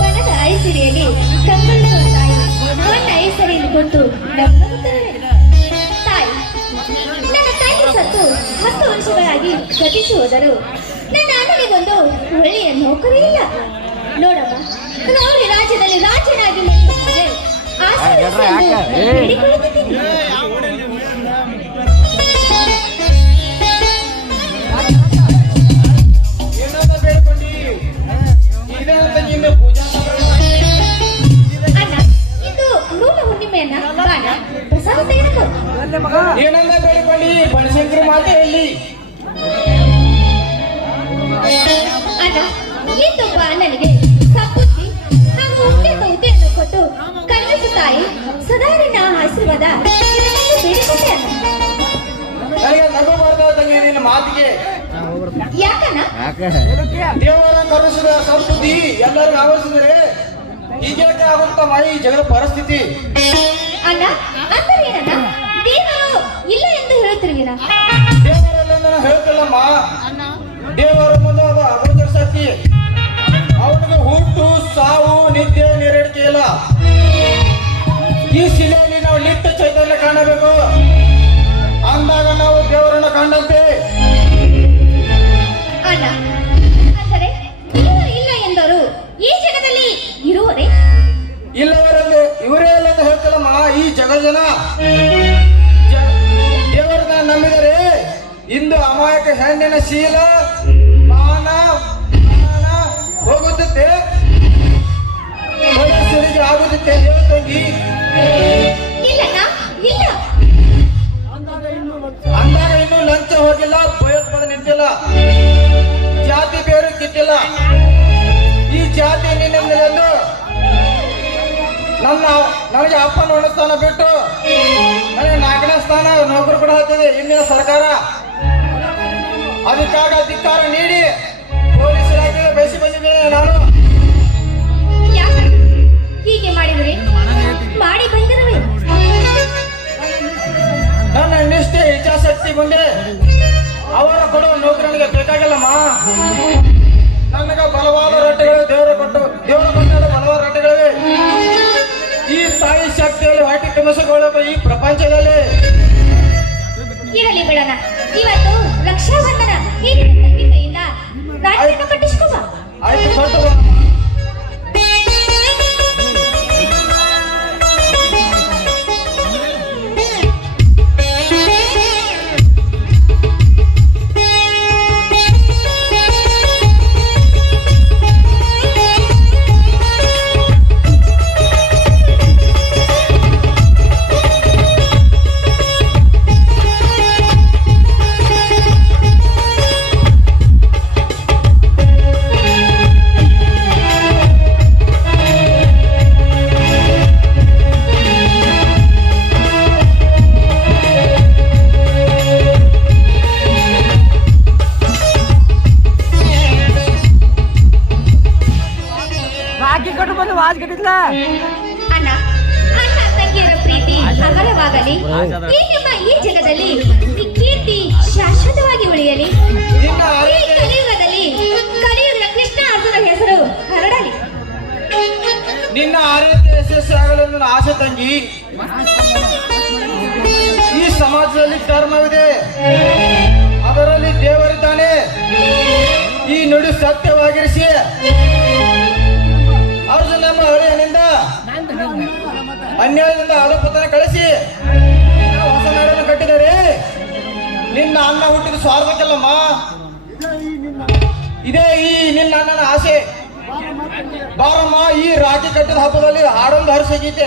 ಬನದ ಐಸಿರಿಯಲ್ಲಿ ಕಂಗೊಳಿಸುವ ತಾಯಿ ಬಣ್ಣ ಐಸರಿಯಲ್ಲಿ ಕೊಟ್ಟು ನಗುತ್ತಾರೆ. ತಾಯಿ, ನನ್ನ ತಾಯಿ ಸತ್ತು 10 ವರ್ಷಗಳಾಗಿ ಗತಿಸಿ ಹೋದರು. ನನ್ನ ಅಣ್ಣನಿಗೊಂದು ಒಳ್ಳೆಯ ನೌಕರಿ ಇಲ್ಲ. ನೋಡಮ್ಮ, ನೋಡಿ ರಾಜ್ಯದಲ್ಲಿ ರಾಜನಾಗಿ ಬೇಡಿಕೊಳ್ಳುತ್ತಿದ್ದೀನಿ. ಅಣ್ಣ, ಇದು ನೂಲ ಹುಣ್ಣಿಮೆಯನ್ನ ಬಾಣ ಪ್ರಸಾದ ತೆಗೆದುಕೋ. ಏನನ್ನ ಬೇಡಿಕೊಳ್ಳಿ ಬನಶಂಕರಿ ಮಾತೆ ಹೇಳಿ. ಅಣ್ಣ, ಇಂದೊಬ್ಬ ಅಣ್ಣನಿಗೆ ಸಬ್ಬುತ್ತಿ ಹಾಗೂ ಉಂಡೆ ಕೌತೆಯನ್ನು ಕೊಟ್ಟು ಕಳುಹಿಸು ತಾಯಿ. ಸದಾ ನಿನ್ನ ಆಶೀರ್ವಾದ ಬೇಡಿಕೊಂಡೆ ಅಣ್ಣ. ನನಗೆ ನಗು ಬರ್ತಾ ತಂಗಿ ನಿನ್ನ ಮಾತಿಗೆ. ಯಾಕಣ್ಣ? ದೇವರ ಕರುಣಿಸಿದ ಸಂಸ್ಕೃತಿ ಎಲ್ಲರೂ ಆವರಿಸಿದರೆ ಹೀಗೆ ಆಗುತ್ತಮ್ಮ ಈ ಜಗದ ಪರಿಸ್ಥಿತಿ. ಅಣ್ಣ, ಅಂದರೆ ಏನಣ್ಣ? ದೇವರು ಇಲ್ಲ ಎಂದು ಹೇಳುತ್ತಿರುವಿನ? ದೇವರೆಲ್ಲ ನಾನು ಹೇಳ್ತಿಲ್ಲಮ್ಮ. ದೇವರ ಮುಂದೆ ಅದು ಅಗೋಚರ ಶಕ್ತಿ. ಅವನಿಗೆ ಹುಟ್ಟು ಸಾವು ನಿದ್ದೆ ನೀರಡಿಕೆ ಇಲ್ಲ. ಈ ಶಿಲೆಯಲ್ಲಿ ನಾವು ನಿತ್ಯ ಚೈತನ್ಯ ಕಾಣಬೇಕು. ಅಂದಾಗ ನಾವು ದೇವರನ್ನು ಕಂಡಂತೆ. ಅಣ್ಣ, ಅಂದರೆ ದೇವರು ಇಲ್ಲ ಎಂದವರು ಈ ಜಗದಲ್ಲಿ ಇರುವರೇ? ಇಲ್ಲವರೆಂದು ಇವರೇ ಇಲ್ಲ ಅಂತ ಹೇಳ್ತಿಲ್ಲಮ್ಮ. ಈ ಜಗದ ಜನ ದೇವರನ್ನ ನಂಬಿದರೆ ಇಂದು ಅಮಾಯಕ ಹೆಣ್ಣಿನ ಶೀಲ ಮಾನ ಹೋಗುತ್ತದೆ, ವಯಸ್ಸರಿಗೆ ಆಗುತ್ತದೆ. ಹೇಳ್ತಂಗಿ ಇಲ್ಲಣ್ಣ, ಇಲ್ಲ. ಅಂದಾಗ ಇನ್ನೂ ಲಂಚ ಹೋಗಿಲ್ಲ, ಭಯೋತ್ಪಾದನೆ ನಿಂತಿಲ್ಲ, ಜಾತಿ ಬೇರು ಕಿತ್ತಿಲ್ಲ. ಈ ಜಾತಿ ನಿನ್ನೆಂದು ನನಗೆ ಅಪ್ಪನ ಒಂದು ಸ್ಥಾನ ಬಿಟ್ಟು ನನಗೆ 4ನೇ ಸ್ಥಾನ ನೌಕರಿ ಕೂಡ ಆಗ್ತದೆ ಇಂದಿನ ಸರ್ಕಾರ. ಅದಕ್ಕಾಗಿ ಅಧಿಕಾರ ನೀಡಿ ಪೊಲೀಸ್ ಇಲಾಖೆಗೆ ಬಯಸಿ ಬಂದಿದ್ದೇನೆ ನಾನು. ಯಾಕೆ ಹೀಗೆ ಮಾಡಿದರೆ? ಮಾಡಿ ಬಂದಿರುವೆ. ನನ್ನ ನಿಷ್ಠೆ ಇಚ್ಛಾಶಕ್ತಿ ಮುಂದೆ ಅವರ ಕೊಡುವ ನೌಕರಿ ನನಗೆ ಬೇಕಾಗಿಲ್ಲಮ್ಮ. ನನಗೆ ಬಲವಾದ ರಟ್ಟೆಗಳು ದೇವರು ಕೊಟ್ಟ ಬಲವಾದ ರಟ್ಟೆಗಳಿವೆ. ಈ ತಾಯಿ ಶಕ್ತಿಯಲ್ಲಿ ಹೊಟ್ಟೆ ತುಂಬಿಸಿಕೊಳ್ಳುವ ಈ ಪ್ರಪಂಚದಲ್ಲಿ ಇರಲಿ ಬಿಡೋಣ. ಇವತ್ತು ರಕ್ಷಾಬಂಧನ. ಈ ತಂಗಿ ಕೈಯಿಂದ ರಾಜ್ಯವನ್ನು ಕಟ್ಟಿಸ್ಕೊಬ. ಆಯ್ತು, ಕೊಟ್ಟು ಅಣ್ಣ, ಅಣ್ಣ ತಂಗಿಯರ ಪ್ರೀತಿ ಅಗಲವಾಗಲಿ. ಈ ನಿಮ್ಮ ಈ ಜಗದಲ್ಲಿ ಈ ಕೀರ್ತಿ ಶಾಶ್ವತವಾಗಿ ಉಳಿಯಲಿ. ಈ ಕಲಿಯುಗದಲ್ಲಿ ಕಲಿಯುಗದ ಕೃಷ್ಣ ಅರ್ಜುನ ಹೆಸರು ಹರಡಲಿ. ನಿನ್ನ ಆರೋಗ್ಯ ಯಶಸ್ಸಾಗಲು ನನ್ನ ಆಸೆ ತಂಗಿ. ಈ ಸಮಾಜದಲ್ಲಿ ಧರ್ಮವಿದೆ, ಅದರಲ್ಲಿ ದೇವರಿದ್ದಾನೆ. ಈ ನುಡಿ ಸತ್ಯವಾಗಿರಿಸಿ ಅರ್ಜುನ ನಮ್ಮ ಹಳೆಯನಿಂದ ಅನ್ಯಾಯದಿಂದ ಅಲಪತನ ಕಳಿಸಿ ಹೊಸ ನಾಡನ್ನು ಕಟ್ಟಿದರೆ ನಿನ್ನ ಅನ್ನ ಹುಟ್ಟಿದ ಸ್ವಾರ್ಥಕ್ಕೆಲ್ಲಮ್ಮ. ಇದೇ ಈ ನಿನ್ನ ಅಣ್ಣನ ಆಸೆ. ಬಾರಮ್ಮ, ಈ ರಾಖಿ ಕಟ್ಟಿದ ಹಬ್ಬದಲ್ಲಿ ಹಾಡೊಂದು ಹರಿಸಗೀತೆ.